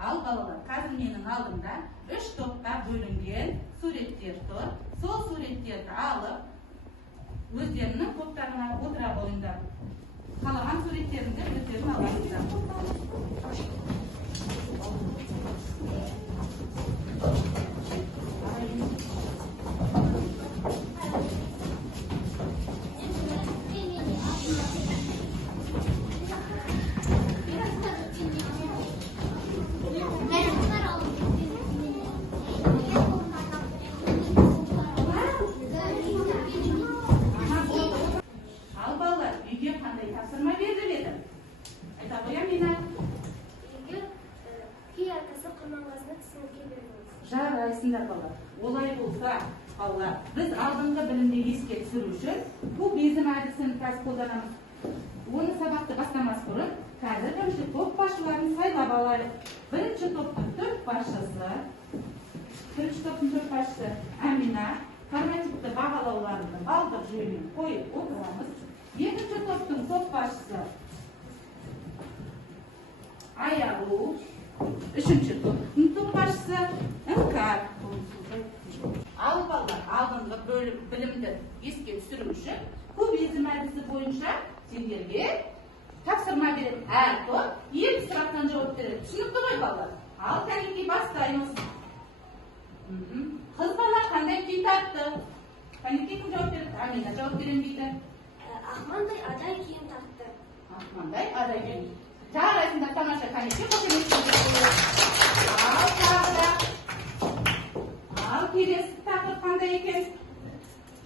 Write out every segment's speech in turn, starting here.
Al балалар, қазір менің алдымда 3 топқа бөлінген суреттер тұр. Сол суреттерді алып, өздерінің топтарына отыра қойыңдар. Қалаған суреттерінде өздерін алыңыздар. Жарайсыңдар балалар. Олай болса, балалар, біз алдыңғы білімді еске түсіру үшін бұл безім әдісін қазір қолданамыз. Оны сабақты бастамас бұрын, қазір бірінші топ басшыларын сайлап алайық. Бірінші топтың төрт басшысы Әмина, формативті бағалауларында балдық жүйемен қойып отырамыз. Екінші топтың топ басшысы Аяру, үшінші топтың топ басшысы Іңкар. Ал балалар, алдыңғы білімді еске түсіру үшін көп безім әдісі бойынша сендерге тапсырма береді. Әр топ 7 сұрақтан жауап береді. Түсінікті ғой балалар? Ал кәнекей бастаймыз. Қыз бала қандай күй тартты? Кәнекей кім жауап береді? Амина жауап берем дейді. Ақмандай адай киім тартты. Ақмандай адай киім. Жарайсыңдар, тамаша. Кәнекей ал тағы да. Ал келесі тақырып қандай екен?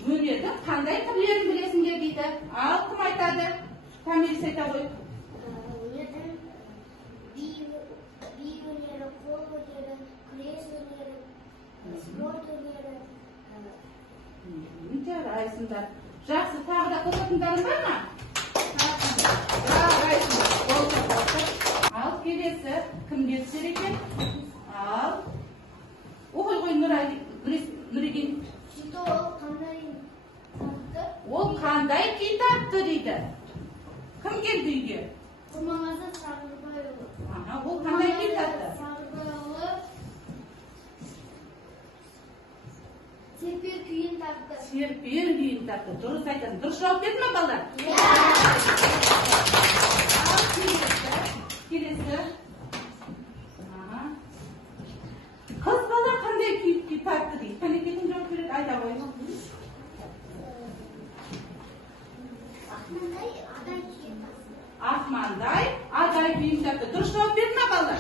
Өнердің қандай түрлерін білесіңдер дейді. Ал кім айтады? Тәмеліс айта ғой. Өнердің би өнері, қол өнері, күрес өнері, спорт өнері. Жарайсыңдар. Жақсы, тағы да қосатындарың бар ма? Жарайсыңдар. Ал келесі кімге түсер екен? Ал оқой Нұреген. Ол қандай күй тартты дейді. Кім келді үйге? Құрманғазы Сағырбайұлы. Ол қандай күй тартты? Сағырбайұлы серпер күйін тартты. Серпер күйін тартты. Дұрыс айтасың. Дұрыс жауап берді ме балалар? Ал келесі. Қыз бала қандай күй тартты дейді. Кәнекейдің жауап береді, айта ғой. Ақмандай Ақмандай адай киім тартты. адай күйін тартты. Дұрыс жауап берді ме балалар?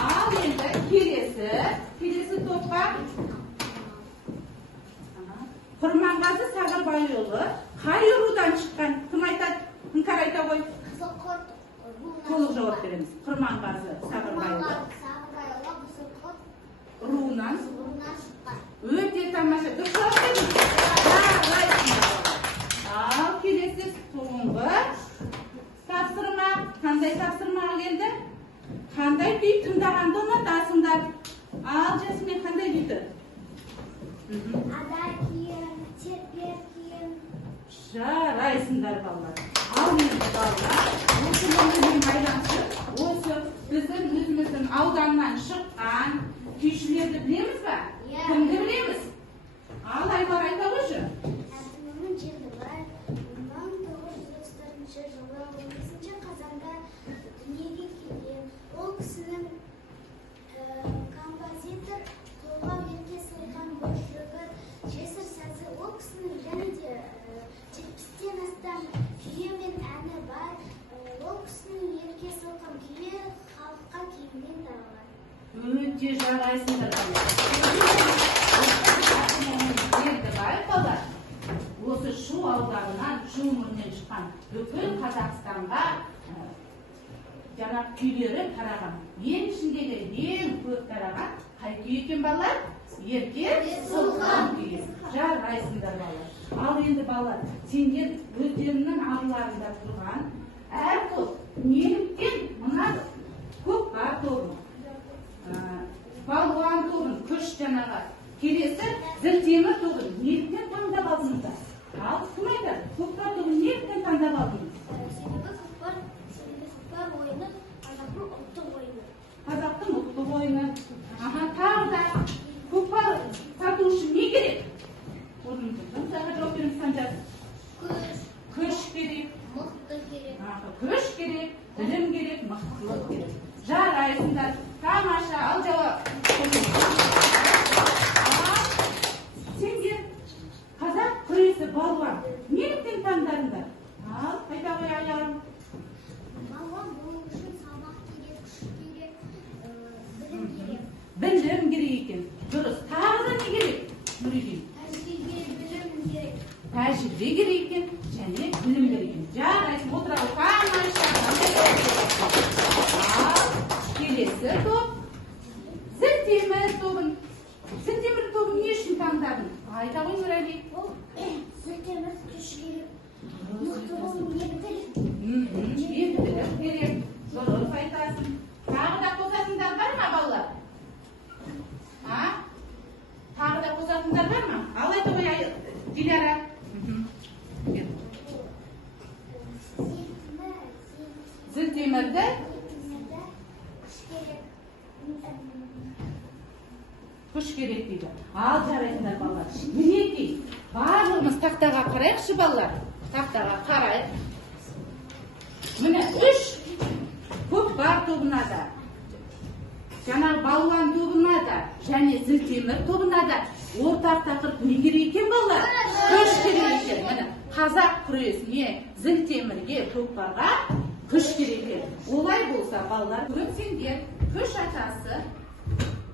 Ал енді келесі топқа Құрманғазы Сағырбайұлы қай рудан шыққан? Кім айтады? Іңкар айта ғой. Толық жауап береміз. Құрманғазы Сағырбайұлы руынан шыққан. Өте тамаша. Дұрыс жауап беріңіз. Ал келесі соңғы тапсырма. Қандай тапсырмаға келді? Қандай күй тыңдағанды ұнатасыңдар? Ал Жасмин қандай күйді? Адай киім, серпер киім. Жарайсыңдар балалар. Ал енді балалар, осымен байланысып, осы біздің өзіміздің ауданнан шыққан күйшілерді білеміз ба? Кімді білеміз? Ал Аймар айта қойшы. Әсімімін Жеңдібай 1934 жылы 15 қазанда дүниеге келген. Ол кісінің композитор Толғау Ерке Сойқан Бөлшігі жесір сәзі. Ол кісінің және де 70-тен астам күйі мен әні бар. Ол кісінің Ерке Сойқан күйі халыққа кеңінен таралған. Өте жарайсыңдар балалар. Балалар, осы Шу ауданынан, Шу өңірінен шыққан бүкіл Қазақстанға жаңа күйлері тараған. Ең ішіндегі ең көп тараған қай күй екен балалар? Ерке Сойқан күйі. Жарайсыңдар балалар. Ал енді балалар, сендер өздерінің араларында тұрған әр топ неліктен мына көкпар тобын, балуан тобын, күш жаңағы, келесі зілтемір тобын неліктен таңдап алдыңыздар? Ал кім айтады? Көкпар тобын неліктен таңдап алдыңыз? Себебі көкпар ойыны Tағы да көкпар сату үшін не керек? Саған жауап беріңіз Санжар. Күш керек. Мықты керек. Күш керек, білім керек, мықтылық керек. Жарайсыңдар. Тамаша, ал жауап. Сендер қазақ күресі балуан. Неліктен таңдадыңдар? Ал, қайта қой аяғым. Балуан болу үшін сабақ керек, күш керек, білім керек. Білім керек екен. Дұрыс. Тағы да не керек? Нұрекең. Тәжірибе, білім керек. Тәжірибе керек екен, және білім керек екен. Жарайсың, отырау. Ал, келесі топ. Зілтемір тобын. Зілтемір тобын не үшін таңдадың? Айта ғой Нұрәли. Зілтемір күш керек. Мықты болу ерлік. Ерлік керек. Дұрыс айтасың. Тағы да қосатындар бар ма, балалар? Тағы да қосатындар бар ма? Ал айта ғой Диляра. Зілтемірді күш керек дейді. Ал жарайсыңдар балалар. Мінекей, барлығымыз тақтаға қарайықшы балалар. Тақтаға қарайық. Міне 3 көкпар тобына да, жаңағы балуан тобына да, және зілтемір тобына да ортақ тақырып не керек екен балалар? Күш керек екен. Міне қазақ күресіне, зілтемірге, көкпарға күш керек екен. Олай болса балалар, бүгін сендер күш атасы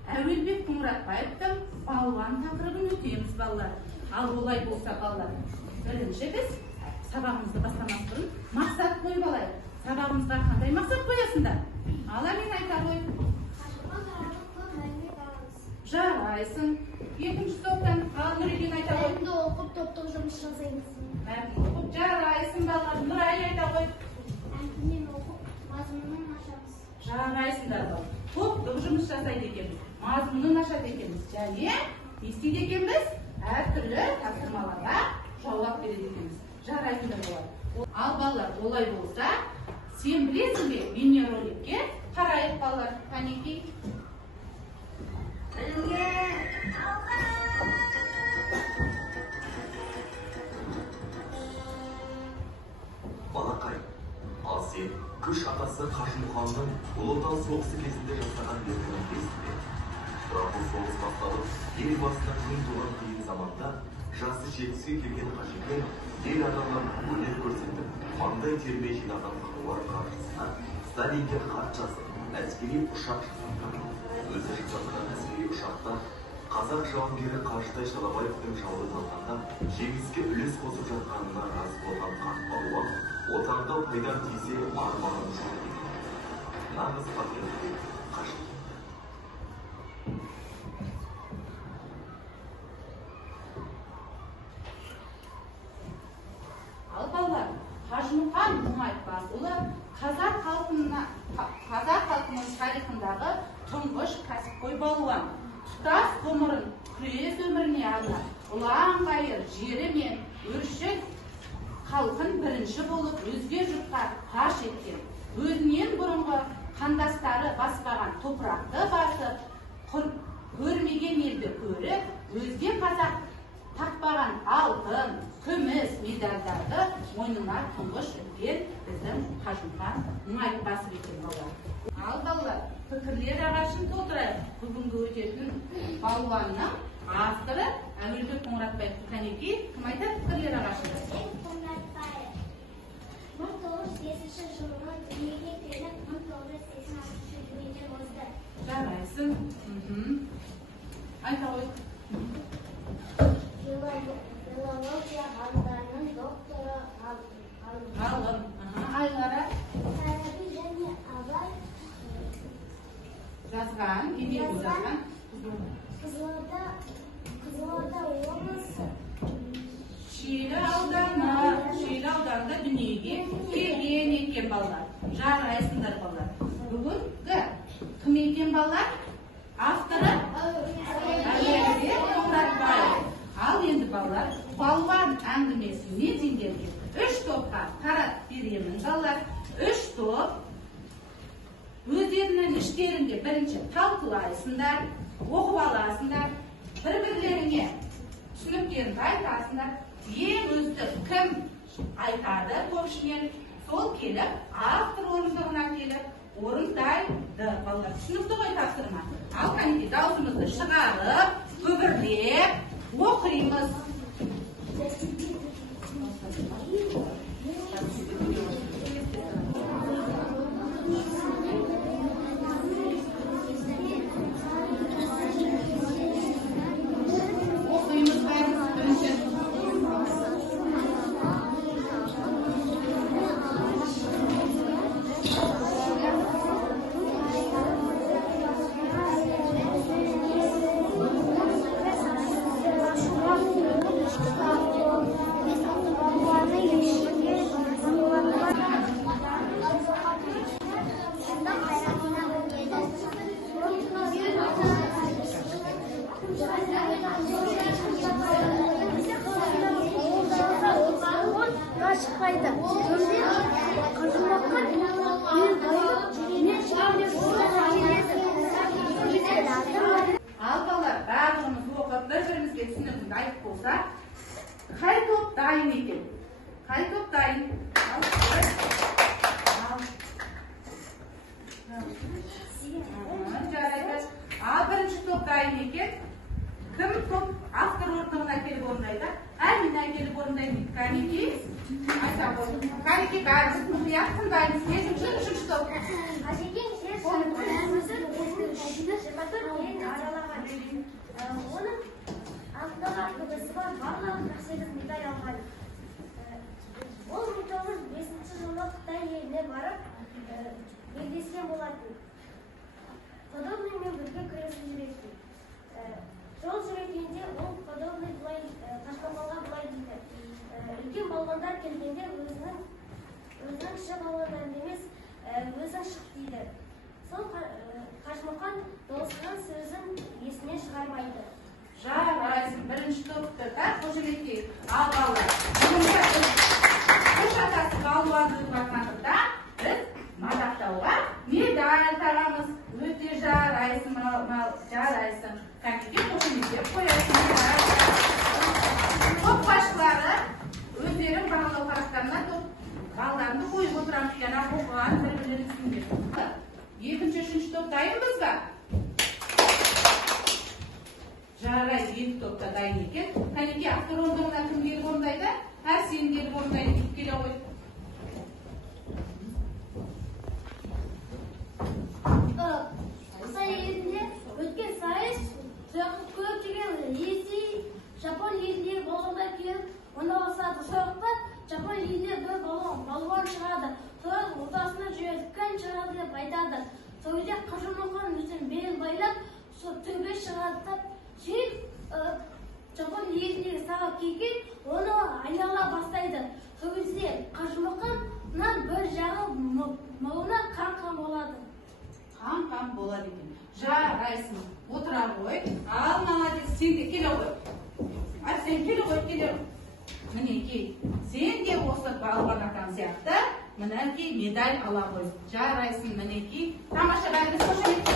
Әуелбек Қоңыратбаевтың балуан тақырыбын өтеміз балалар. Ал олай болса балалар, бірінші біз сабағымызды бастамас бұрын мақсат қойып алайық. Сабағымызға қандай мақсат қоясыңдар? Ала мен айта ғой. Жарайсың. Екінші топтан Нұрекең айта ғой. Мәтінді оқып топтық жұмыс жасаймыз. Мәтінді оқып жарайсың балалар. Нұрай айта ғой. Әңгімені оқып мазмұнын ашамыз. Жарайсыңдар балалар. Топтық жұмыс жасайды екенбіз. Мазмұнын ашады екенбіз. Және не істейді екенбіз? Әртүрлі тапсырмаларға жауап береді екенбіз. Жарайсыңдар балалар. Ал балалар, олай болса, сен білесің бе, бейнероликке қарайық балалар. Қанекей. Балақай, ал сен күш атасы Қажымұханның Ұлы Отан соғысы кезінде жасаған ерлігін білесің бе? Бірақ бұл соғыс басталып, ел басына қиын туған қиын заманда жасы жетпіске келген Қажымұхан ел адамға өнер көрсетіп, маңдай терме жинаған қыруар қаржысына Сталинге хат жазып, әскери ұшақ жасатқан. Өзі жасатқан әскери ұшақта қазақ жауынгері Қажытай Шалабаевтың жауын алғанда жеңіске үлес қосып жатқанына разы болған ақ балуан отанға пайда тисе арманын жоқ деген. Нағыз патриоттық Қажымұхан. Ал балалар, Қажымұхан Мұңайтпасұлы қазақ халқының тарихындағы тұңғыш кәсіпқой балуан. Тұтас ғұмырын күрес өміріне арнап, ұлан-ғайыр жері мен өршіл халқын бірінші болып өзге жұртқа паш еткен. Өзінен бұрынғы қандастары баспаған топырақты басып, көрмеген елді көріп, өзге қазақ тақпаған алтын, күміс медальдарды мойнына тұңғыш ілген біздің Қажымұхан Мұңайтпасов екен балалар. Ал балалар, пікірлер ағашын толтырайық. Бүгінгі өтетін балуанның авторы Әуелбек Қоңыратбаев. Қанекей, кім айтады пікірлер ағашын? Қоңыратбаев. 1905 жылы дүниеге келіп, 1986 дүниеден озды. Жарайсың. Айта ғой. Филология ғылымдарының докторы Ғалым. Айлара Фараби және Абай жазған, еңбек жазған. Қызылорда облысы Шиелі ауданында дүниеге келген екен балалар. Жарайсыңдар балалар. Бүгінгі кім екен балалар? Авторы Әуелбек Қоңыратбаев. Ал енді балалар, балуан әңгімесіне сендерге 3 топқа қарап беремін балалар. 3 топ өздерінің сендердің іштеріңде бірінші талқылайсыңдар, оқып аласыңдар, бір-бірлеріңе түсініктеріңді айтасыңдар. Ең үздік кім айтады топ ішінен, сол келіп, автор орындығына келіп, орындайды. Балалар, түсінікті ғой тапсырма. Ал қанекей даусымызды шығарып, көбірлеп, оқимыз. Çıkmaydı. Kazanmaktan bir bayılıp ne Al балалар, барлығымыз оқып, бір-бірімізге түсінігімізді айтып болсақ, қай топ дайын екен? Қай топ дайын? Жарайды. Ал бірінші топ дайын екен. Кім топ автор орындығына келіп орындайды? Әмина келіп орындайды. Қанекей? Айта болды. Қанекей бәріміз мұқият тыңдаймыз. Үшінші топ. Әжекең сен оның ақтағы дыбысы бар барлығы 48 медаль алған. Ол 1905 жылы Қытай еліне барып белдескен болатын. Подобныймен бірге күресіп жүретін. Жол жүргенде ол подобный Қашқамалға былай дейді. Үлкен балуандар келгенде өзінің кіші балуандар емес, өзің шық дейді. Сол Қажымұқан дауысқан сөзін есіне шығармайды. Жарайсың, бірінші топты да қошеметке ал балалар. Бүгінгі үш атасы балуандығына таңында біз мадақтауға медаль тарамыз. Өте жарайсың, жарайсың. Кәнекей қошеметке қоясың. Топ басшылары өздерің бағалау парақтарына балаларымды қойып отырамыз. Жаңа оқыған бір-бірлерін түсінбек. Екінші, үшінші топ дайынбыз ба? Жарайды, екі топта дайын екен. Кәнекей автор орындығына кім келіп орындайды? Әрсен келіп орындайды деп келе ғой. Қытай елінде өткен сайыс көптеген ресей, Жапон елдері балуандар келіп онда басады. Сондықтан Жапон елінде бір балуан шығады. Соның ортасына жүреді, кім шығады деп айтады. Сол кезде Қажымұқан өзін белін байлап, төбе шығарып, Жапон еліндегі сағат кейген оны айнала бастайды. Сол кезде Қажымұқаннан бір жағы мауына қан болады. Қан болады екен. Жарайсың, отыра ғой. Ал, молодец, сен де келе ғой. Сен келе ғой, келе ғой. Мінекей, сен де осы балуан атаң сияқты мінекей медаль ала ғой. Жарайсың, мінекей. Тамаша бәріміз қошемет.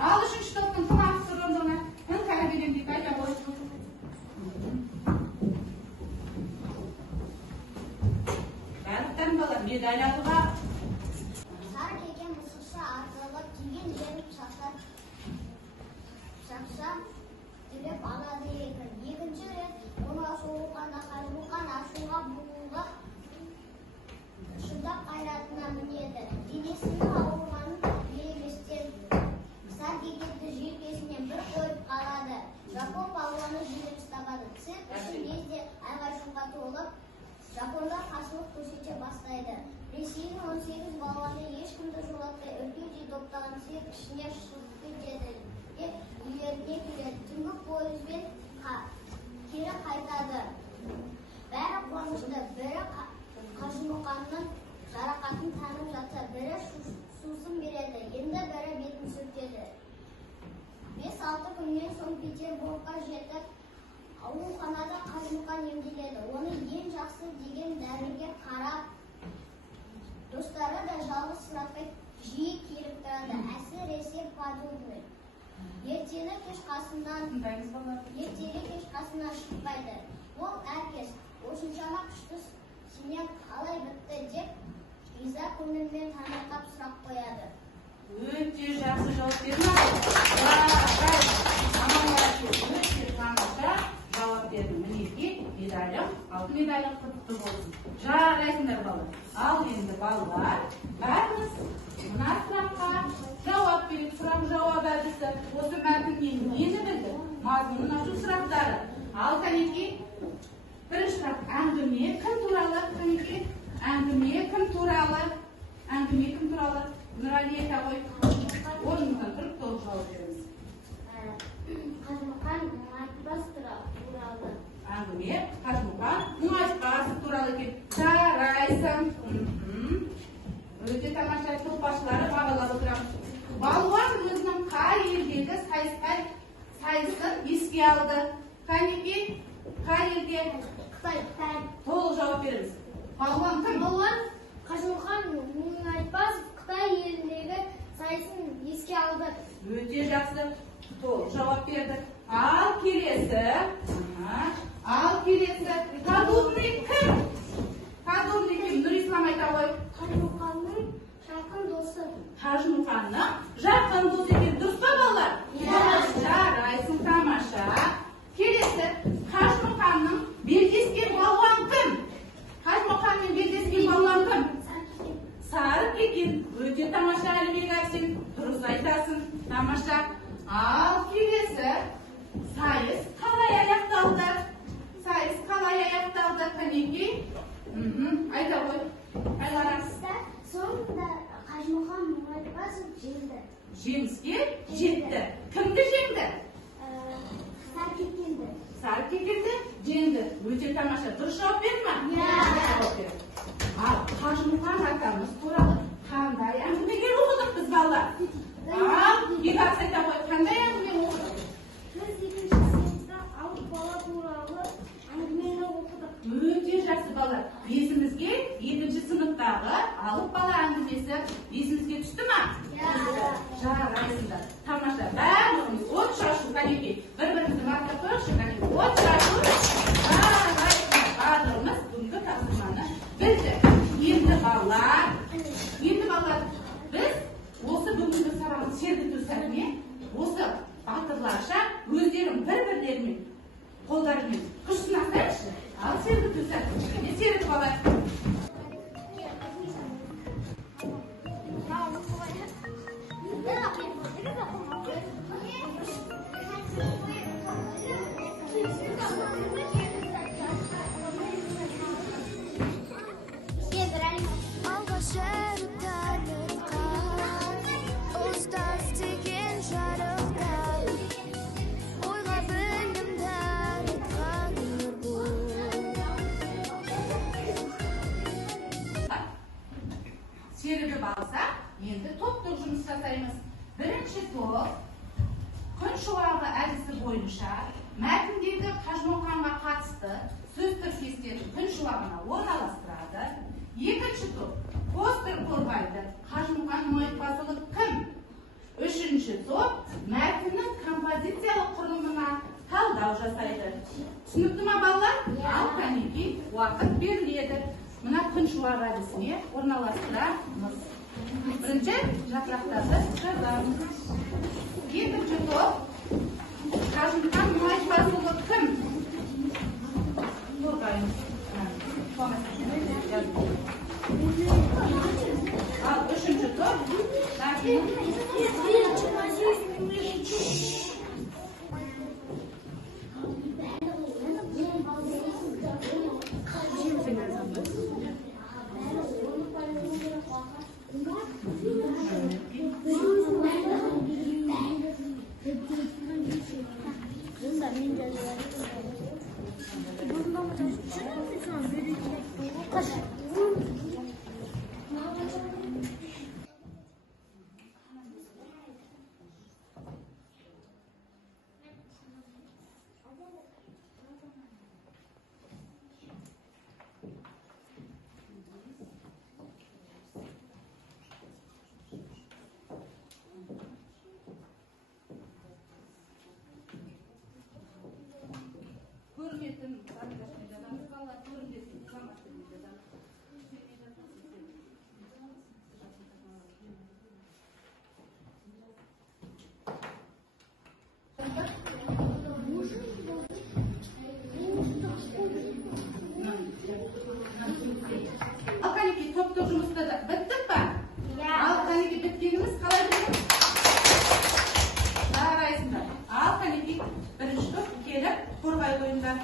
Ал үшінші топтың кім автор орындығына? Кім кәрібеден деп айта ғой. Бәріқтен балар медаль алуға. Сар кеген мысықша арқылы кеген жеріп шақса жүріп алады екен. Екінші рет оны соғылғанда Қажымұқан ашуға бұғылға шындап қайратына мінеді. Денесінің ауырғанын елеместен сар кегенді желкесінен бір қойып қалады. Жапон балуаны желіп ұстағады. Цирк үшін лезде айғай-шуға толып, жапондар қарсылық көрсете бастайды. Ресейдің 18 балуаны ешкімді жолатпай үлкен топтаған цирк ішіне шығып кетеді де үйлеріне келеді. Түнгі пойызбен кері қайтады. Бәрі қуанышты, бірі Қажымұқанның жарақатын танып жатса, бірі сусын береді, енді бірі бетін сүртеді. 5-6 күннен соң Петербургқа жетіп, ауруханада Қажымұқан емделеді. Оны ең жақсы деген дәрігер қарап, достары да ертелі кеш қасынан шықпайды. Ол әркез осыншама күшті сенен қалай бітті деп риза көңілмен таңырқап сұрақ қояды. Өте жақсы жауап бердің. Өте тамаша жауап бердің. Мінеки медалім, алтын медалім құтты болсын. Жарайсыңдар балалар. Ал енді балалар, бәріміз мына сұраққа жауап берейік. Сұрақ жауап әдісі. Осы мәтіннен нені білді? Мазмұнын ашу сұрақтары. Ал кәнеки, бірінші сұрақ, әңгіме кім туралы? Кәнеки, әңгіме кім туралы? Әңгіме кім туралы? Нұрали ғой. Орнымыздан тұрып толық жауап береміз. Қажымұқан Мұңайтпас туралы. Әңгіме Қажымұқан Мұңайтпас туралы екен. Жарайсың. Өте тамаша тоқпашылары бағалап отырамыз. Балуан өзінің қай елдегі сайысын еске алды? Кәнеки, қай елде? Қытай. Толық жауап береміз. Балуан кім? Балуан Қажымұқан Мұңайтпасов Қытай еліндегі сайысын еске алды. Өте жақсы. Толық жауап берді. Ал келесі. Кадурный кім? Кадурный кім? Нұрислам айта ғой. Қажымұқанның жақын досы. Қажымұқанның жақын досы екен. Дұрыс па балалар? Жарайсың, тамаша. Келесі. Қажымұқанның белдескен балуан кім? Қажымұқанның белдескен балуан кім? Сарыкекен. Өте тамаша Әлібек әпсен. Дұрыс айтасың. Тамаша. Ал келесі. Сайыс қалай аяқталды? Кәнеки? Айта ғой. Соңында Қажымұқан Мұңайтпасов жеңді. Жеңіске жетті. Кімді жеңді? Сарыкекенді жеңді. Өте тамаша. Дұрыс жауап берді ма? Ал Қажымұқан атамыз туралы қандай әңгімеге оқыдық біз балалар? Ал Бекас айта ғой. Қандай әңгіме оқыдық? Біз 2-ші сыныпта алып бала туралы әңгімені оқыдық. Өте жақсы балалар. Есімізге 2-ші сыныптағы алып бала әңгімесі есімізге түсті ма? Жарайсыңдар. Тамаша. Бәріміз от шашу. Кәнеки, бір-бірімізді мақтап қойшы. Кәнеки, от шашу. Жарайсыңдар. Барлығымыз бүгінгі тапсырманы білді. Енді балалар, біз осы бүгінгі сабағын сергіту сәтіне осы батырларша өздерін бір-бірлерімен қолдарымен күш сынасайықшы. Ал сергіту сәтіне кішкене сергітіп алайық. Серігіп алсақ, енді топтық жұмыс жасаймыз. Бірінші топ, күн шуағы әдісі бойынша мәтіндегі Қажымұқанға қатысты сөз тіркестерін күн шуағына орналастырады. Екінші топ, постер қорғайды. Қажымұқан Мұңайтпасұлы кім? Үшінші топ, мәтіннің композициялық құрылымына талдау жасайды. Түсінікті ма балалар? Ал кәнеки уақыт беріледі. Мына күн шуағы әдісіне орналастырамыз. Бірінші жапырақтарды жазамыз. Екінші топ, Қажымұқан Мұңайтпасұлы кім? Қорғаймыз. Ал үшінші топ, жұмыста да біттік па? Ал қанеки біткеніміз қалай білеміз? Жарайсыңдар. Ал қанеки бірінші топ келіп қорғай қойыңдар.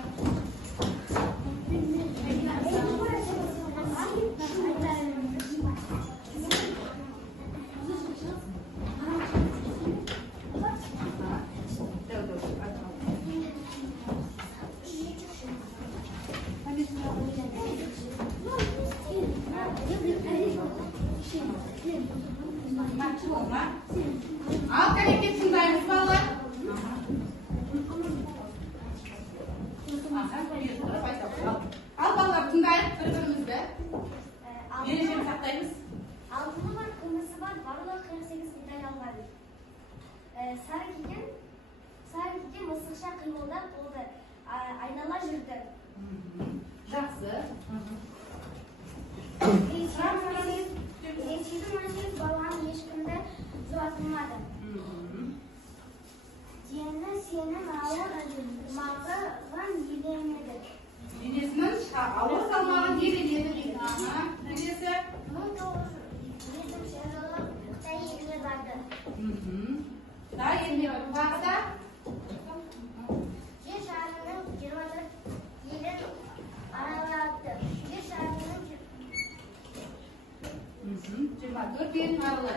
Ал қанеки тыңдаймыз балалар. Ал балалар тыңдайық бір-бірімізді. Ережені сақтаймыз. Алтыны бар, күмісі бар, барлығы 48 медаль алған. Сары киген мысықша қимылдап болды, айнала жүрді. Жақсы. Ресейдің мәжіліс балған ешкімді жұбатылмады. Дені сенің ауыр мағын елемеді. Денесінің ауыр салмағын елемеді дейді. Денесі? 1907 жылы Қытай еліне барды. Да, еліне барды. Тағы да? Жер шарының 24 елін аралады. Жер шарының 24 елін аралады.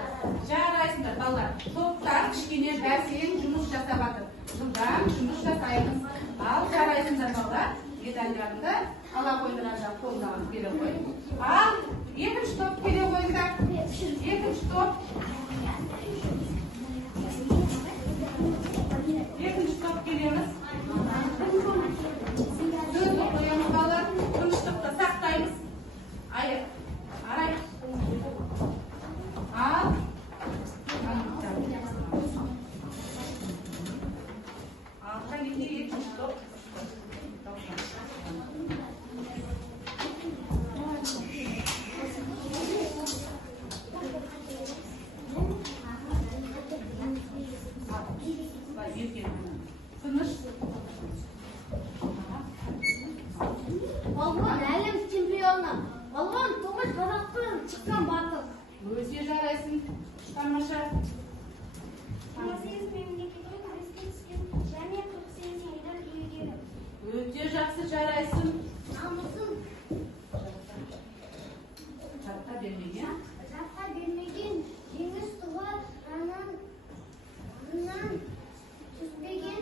Жарайсыңдар балалар. Топтар кішкене бәсең жұмыс жасап жатыр. Жылдам жұмыс жасаймыз. Ал жарайсыңдар балалар. Медальдеріңді ала қойдырады, қолдағыз келе қой. Ал екінші топ келе қойыңдар. Екінші топ. Екінші топ келеміз. Сөзді қоямыз балалар. Тыныштықты сақтаймыз. Аяқ. Арай. Ал. Алға келе екінші топ. Балуан әлем чемпионы. Балуан Тоғыз Қазақтан шыққан батыр. Өте жарайсың. Тамаша. 18 мемлекеттен күреске түскен және 48 медаль иегері. Өте жақсы жарайсың. Намысын Жатқа бермеген. жатқа бермеген, жеңіс туы аңнан түспеген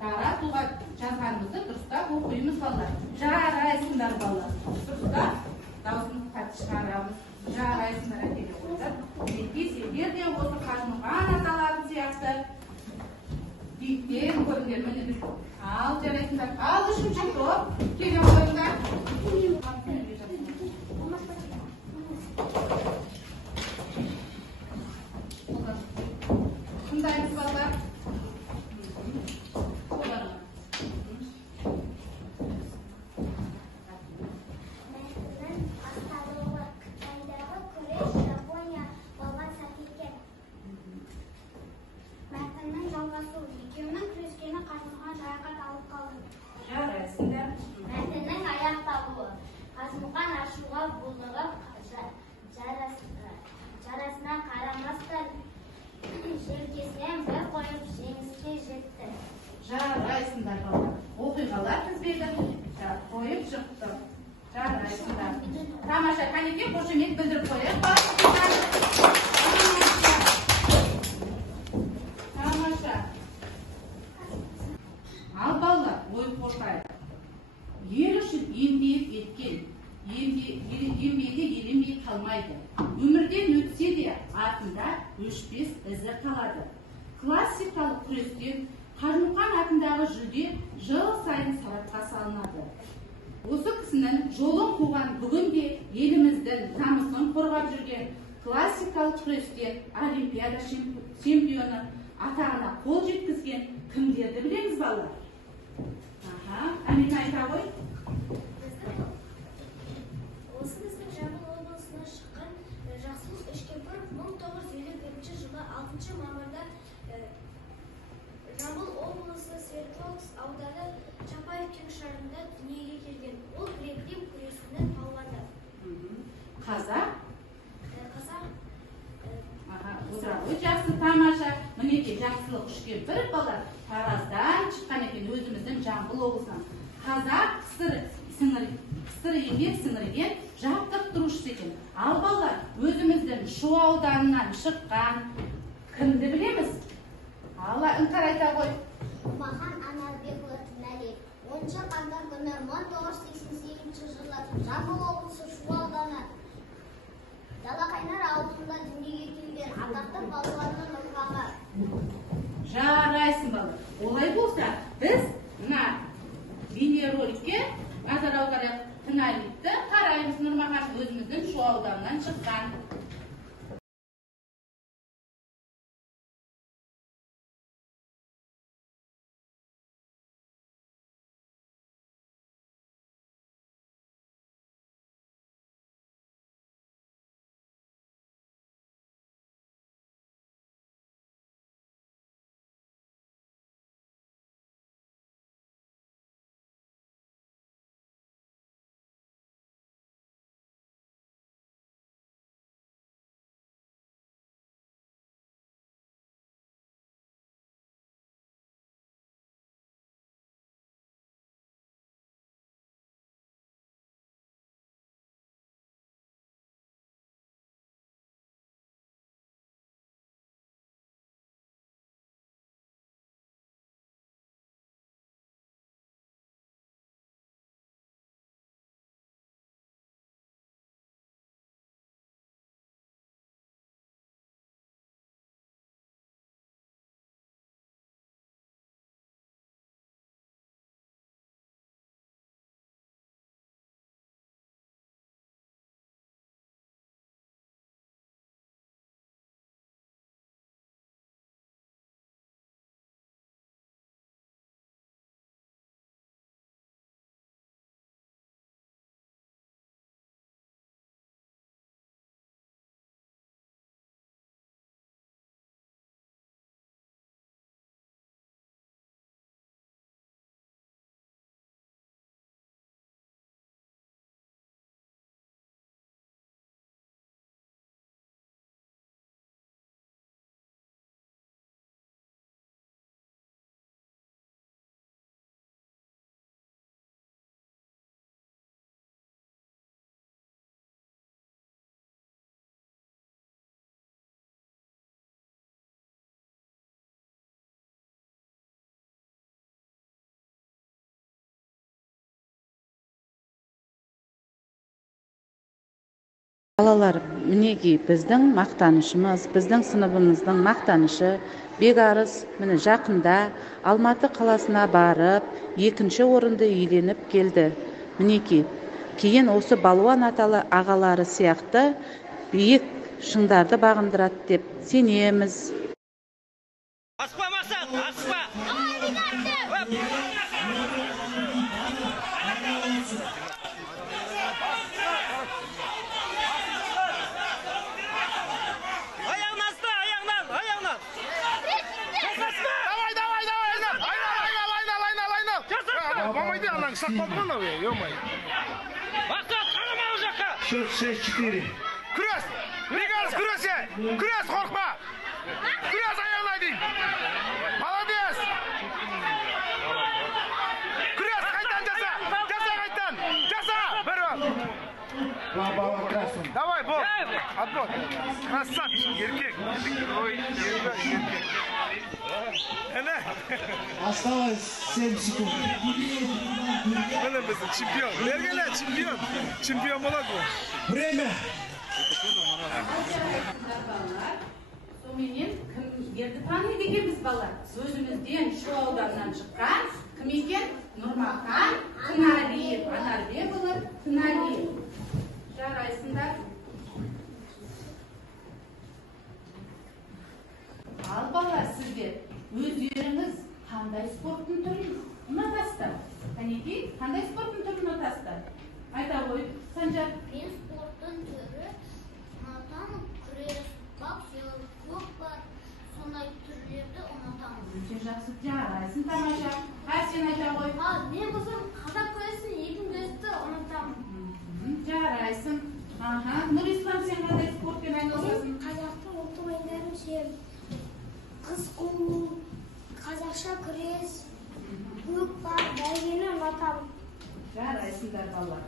дара туға жазғанымызды дұрыстап оқимыз балалар. Жарайсыңдар балалар. Дұрыстап дауысымызды қатты шығарамыз. Жарайсыңдар әкеле қойдар. Сендер де осы Қажымұқан аталарың сияқты биіктен көріңдер міне біз. Ал жарайсыңдар. Ал үшінші топ келе қойыңдар. Тыңдаймыз балалар. Мәтіннің астарлығы Қытайдағы күрес Жапония болған сәт екен. Мәтіннің жалғасу екеуінің күрескені Қажымұқан жарақат алып қалды. Жарайсыңдар. Мәтіннің аяқталуы Қажымұқан ашуға булығып жарасына қарамастан желкесінен бір қойып жеңіске жетті. Жарайсыңдар балалар. Оқиғалар тізбегі қойып шықты. Жарайсыңдар. Тамаша, қанеке қошемет білдіріп қояйық. Тамаша. Ал балалар, ой қорқайық. Ел үшін еңбек еткен, еңбегі еленбей қалмайды. Өмірден өтсе де артында өшпес ізі қалады. Классикалық күрестен Қажымұқан атындағы жүлде жыл сайын сарапқа салынады. Осы кісінің жолын қуған бүгінде еліміздің намысын қорғап жүрген классикалық күрестен олимпиада чемпионы атағына қол жеткізген кімдерді білеміз балалар? Әмина айта ғой. Осы біздің Жамбыл облысына шыққан Жақсылық Үшкемпіров 1951 жылы 6 мамырда Жамбыл облысы Свердловск ауданы Чапаев кеңшарында дүниеге келген. Ол грек-рим күресінің палуаны. Қазақ? Қазақ. Ой, жақсы, тамаша. Мінекей жақсылық үшке бір бала Тараздан шыққан екен, өзіміздің Жамбыл облысынан. Қазақ кср еңбек сіңірген жаттықтырушысы екен. Ал балалар, өзіміздің Шу ауданынан шыққан кімді білеміз? Алла іңкәр айта ғой. Махан Анарбекұлы Тінәлиев. 10 қаңтар күні 1988 жылы Жамбыл облысы Шу ауданы Далақайнар ауылында дүниеге келген атақты балуанның ұрпағы. Жарайсың балалар. Олай болса, біз мына бейнероликке назар аударайық. Тінәлиевті қараймыз. Нұрмахан өзіміздің Шу ауданынан шыққан. Балалар, мінекей біздің мақтанышымыз, біздің сыныбымыздың мақтанышы Бекарыс міне жақында Алматы қаласына барып, 2-ші орынды иеленіп келді. Мінекей, кейін осы балуан аталы ағалары сияқты биік шыңдарды бағындырады деп сенеміз. Асықпа Мақсат, асықпа! Помойди, она сақпалған ау, ё-май. Мақсат, қарама ол жаққа! 4-6-4. Күрес! Бекарыс күресе! Күрес, қорқма! Күрес аяғына дейін! Молодец! Күрес, қайтан жаса! Жаса қайтан! Жаса! Бір бол! Давай, бол! Отбор! Красавчик, еркек! Ой, еркек! Осталось 7 секунд. Міне біздің чемпион. Бергеле, чемпион. Чемпион болады ғой. Время. Соменен кімдерді таниды екенбіз балалар? Сөзімізден Шу ауданынан шыққан кім екен? Нұрмахан Тінәлиев, Анарбекұлы Тінәлиев. Жарайсыңдар. Ал балалар, сіздер өздеріңіз қандай спорттың түрін ұнатасыздар? Кәнекей, қандай спорттың түрін ұнатасыздар? Айта ғой, Санжар. Мен спорттың түрі ұнатамын, күрес, боксер, көкпар, сондай түрлерді ұнатамын. Өте жақсы, жарайсың, тамаша. Сен айта ғой. Мен болсам қазақ күресін, екі күресті ұнатамын. Жарайсың. Жарайсыңдар балалар.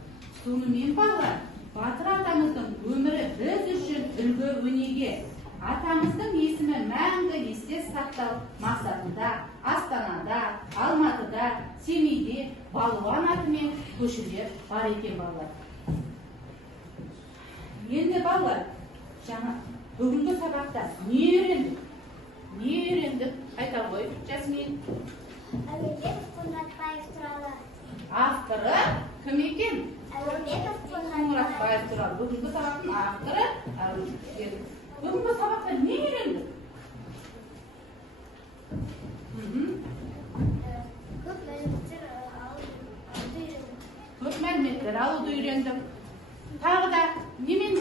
Сонымен балалар, Батыр атамыздың өмірі біз үшін үлгі өнеге. Атамыздың есімі мәңгі есте сақталып, мақсатында, Астанада, Алматыда, Семейде балуан атымен көшелер бар екен балалар. Енді балалар, жаңа бүгінгі сабақта не үйрендік? Не үйрендік? Қайта ғой, Жасмин. Әуелбеков Қоңыратбаев туралы. Авторы кім екен? Әуелбеков Қоңыратбаев туралы. Бүгінгі сабақтың авторы Әуелбеков. Бүгінгі сабақта не үйрендік? Көп мәліметтер алуды үйрендім. Көп мәліметтер алуды үйрендім. Тағы да немен?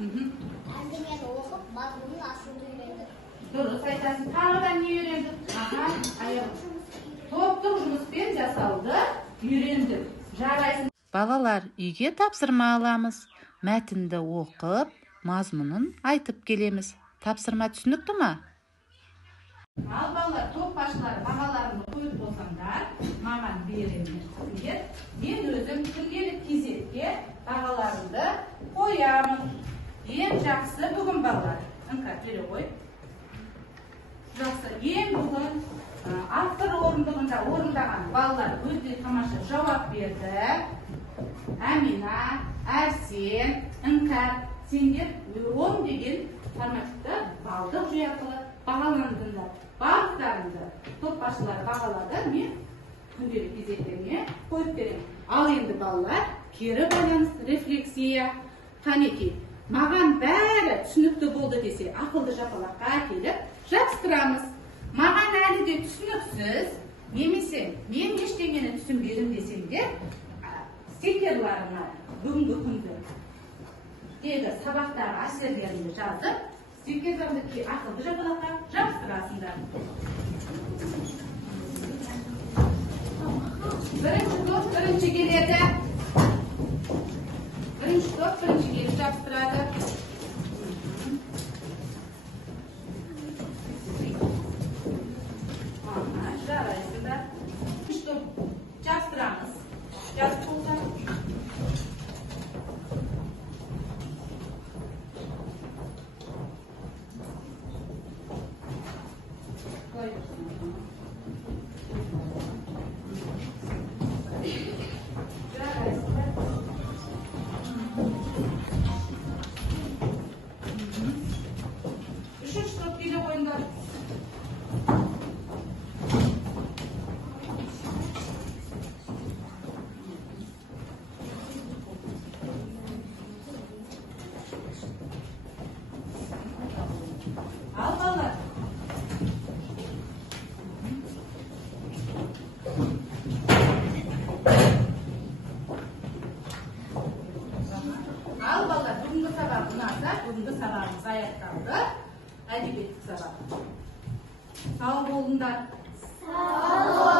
Әңгімені оқып, мазмұнын ашуды үйрендім. Дұрыс айтасың. Тағы да не үйрендік? Топтық жұмыспен жасауды үйрендік. Жарайсың. Балалар, үйге тапсырма аламыз. Мәтінді оқып, мазмұнын айтып келеміз. Тапсырма түсінікті ма? Ал балалар, топ басшылары бағаларını қойып болсаңдар, маған беріңіздер. Мен өзім күнделік кезекке бағаларымды қоямын. Ең жақсы бүгін балалар. Іңкәр бере қой. Жақсы, ең бүгін автор орындығында орындаған балалар өте тамаша жауап берді. Әмина, Әрсен, Іңкәр, сендер 10 деген форматта балдық жүйе арқылы бағаландыңдар. Барлықтарыңды топ басшылары бағалады, мен күнделік кезектеріне қойып беремін. Ал енді балалар, кері байланыс, рефлексия. Қанекей, маған бәрі түсінікті болды десе, ақылды жапалаққа әкеліп жабыстырамыз. Маған әлі де түсініксіз, немесе мен ештеңені түсінбедім десеңдер, стикерларына бүгінгі күнді дегі сабақтағы әсерлерімді жазып, стикерлерімді ақылды жапалаққа жабыстырасыңдар. Бірінші топ бірінші келеді. Бірінші топ бірінші келіп жабыстырады. Жарайсыңдар. Бірінші топ жабыстырамыз. Жазып болса. Үшінші топ келе қойыңдар. Ал балалар. Ал балалар, бүгінгі сабақ ұнаса, бүгінгі сабағымыз аяқталды. Әдебиеттік сабақ. Сау болыңдар. Сау